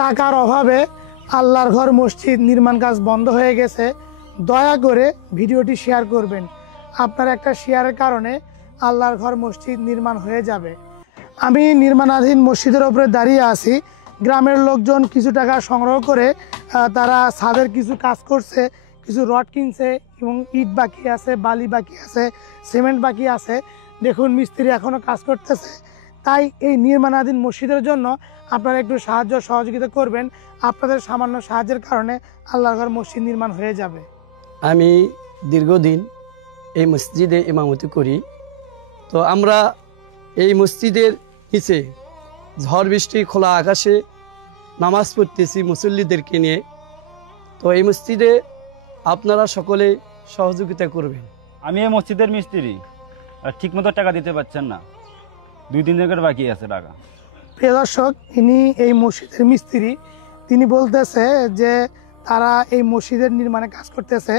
টাকার অভাবে আল্লাহর ঘর মসজিদ নির্মাণ কাজ বন্ধ হয়ে গেছে। দয়া করে ভিডিওটি শেয়ার করবেন। আপনার একটা শেয়ারের কারণে আল্লাহর ঘর মসজিদ নির্মাণ হয়ে যাবে। আমি নির্মাণাধীন মসজিদের উপরে দাঁড়িয়ে আছি। গ্রামের লোকজন কিছু টাকা সংগ্রহ করে তারা ছাদের কিছু কাজ করছে, কিছু রড কিনছে এবং ইট বাকি আছে, বালি বাকি আছে, সিমেন্ট বাকি আছে। দেখুন মিস্ত্রি এখনও কাজ করতেছে। তাই এই নির্মাণাধীন মসজিদের জন্য আপনারা একটু সাহায্য সহযোগিতা করবেন। আপনাদের সামান্য সাহায্যের কারণে আল্লাহর ঘর মসজিদ নির্মাণ হয়ে যাবে। আমি দীর্ঘদিন এই মসজিদে ইমামতি করি। তো আমরা এই মসজিদের নিচে ঝড় বৃষ্টি খোলা আকাশে নামাজ পড়তেছি মুসল্লিদেরকে নিয়ে। তো এই মসজিদে আপনারা সকলে সহযোগিতা করবেন। আমি এই মসজিদের মিস্ত্রি, ঠিকমতো টাকা দিতে পারছেন না, 2-3 দিন করে বাকি আছে টাকা। প্রিয় দর্শক, ইনি এই মসজিদের মিস্ত্রি। তিনি বলতেছে যে তারা এই মসজিদের নির্মাণে কাজ করতেছে।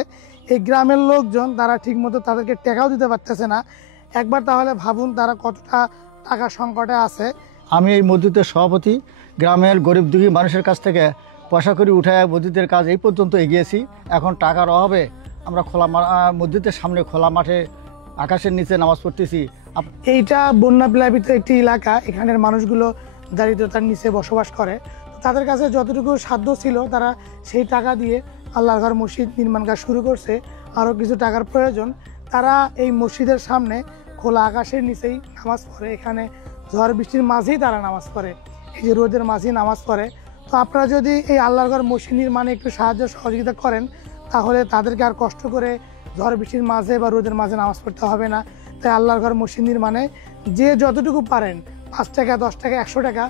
এই গ্রামের লোকজন তারা ঠিকমতো তাদেরকে টাকাও দিতে পারতেছে না। একবার তাহলে ভাবুন তারা কতটা টাকা সংকটে আছে। আমি এই মসজিদের সভাপতি। গ্রামের গরিব দুঃখী মানুষের কাছ থেকে পয়সা করে উঠায় মসজিদের কাজ এই পর্যন্ত এগিয়েছি। এখন টাকার অভাবে আমরা মসজিদের সামনে খোলা মাঠে আকাশের নিচে নামাজ পড়তেছি। এইটা বন্যা প্লাবিত একটি এলাকা। এখানের মানুষগুলো দারিদ্রতার নিচে বসবাস করে। তাদের কাছে যতটুকু সাধ্য ছিল তারা সেই টাকা দিয়ে আল্লাহর ঘর মসজিদ নির্মাণ কাজ শুরু করছে। আরও কিছু টাকার প্রয়োজন। তারা এই মসজিদের সামনে খোলা আকাশের নিচেই নামাজ পড়ে। এখানে ঝড় বৃষ্টির মাঝেই তারা নামাজ পড়ে, এই যে রোদের মাঝেই নামাজ পড়ে। তো আপনারা যদি এই আল্লাহর ঘর মসজিদ নির্মাণে একটু সাহায্য সহযোগিতা করেন তাহলে তাদেরকে আর কষ্ট করে ঝড় বৃষ্টির মাঝে বা রোদের মাঝে নামাজ পড়তে হবে না। তাই আল্লাহর ঘর মসজিদ নির্মাণে যে যতটুকু পারেন, 5 টাকা, 10 টাকা, 100 টাকা,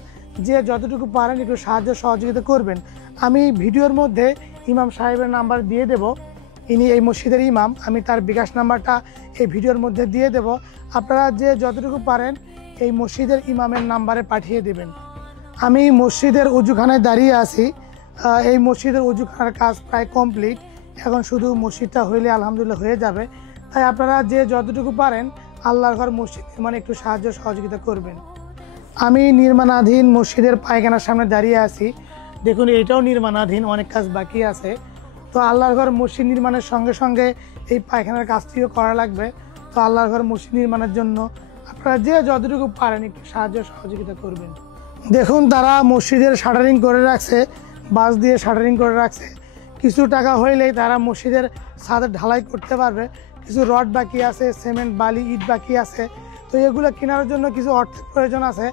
যে যতটুকু পারেন একটু সাহায্য সহযোগিতা করবেন। আমি ভিডিওর মধ্যে ইমাম সাহেবের নাম্বার দিয়ে দেব। ইনি এই মসজিদের ইমাম। আমি তার বিকাশ নাম্বারটা এই ভিডিওর মধ্যে দিয়ে দেব। আপনারা যে যতটুকু পারেন এই মসজিদের ইমামের নাম্বারে পাঠিয়ে দেবেন। আমি মসজিদের উজুখানায় দাঁড়িয়ে আছি। এই মসজিদের উজুখানার কাজ প্রায় কমপ্লিট। এখন শুধু মসজিদটা হইলে আলহামদুলিল্লাহ হয়ে যাবে। তাই আপনারা যে যতটুকু পারেন আল্লাহর ঘর মসজিদ নির্মাণে একটু সাহায্য সহযোগিতা করবেন। আমি নির্মাণাধীন মসজিদের পায়খানার সামনে দাঁড়িয়ে আছি। দেখুন এটাও নির্মাণাধীন, অনেক কাজ বাকি আছে। তো আল্লাহর ঘর মসজিদ নির্মাণের সঙ্গে সঙ্গে এই পায়খানার কাজটিও করা লাগবে। তো আল্লাহর ঘর মসজিদ নির্মাণের জন্য আপনারা যে যতটুকু পারেন একটু সাহায্য সহযোগিতা করবেন। দেখুন তারা মসজিদের শাটারিং করে রাখছে, বাঁশ দিয়ে শাটারিং করে রাখছে। কিছু টাকা হইলেই তারা মসজিদের ছাদের ঢালাই করতে পারবে। কিছু রড বাকি আছে, সিমেন্ট, বালি, ইট বাকি আছে। তো এগুলো কেনার জন্য কিছু অর্থের প্রয়োজন আছে।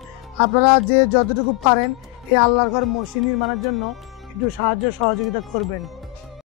আপনারা যে যতটুকু পারেন এই আল্লাহর ঘর মসজিদ নির্মাণের জন্য একটু সাহায্য সহযোগিতা করবেন।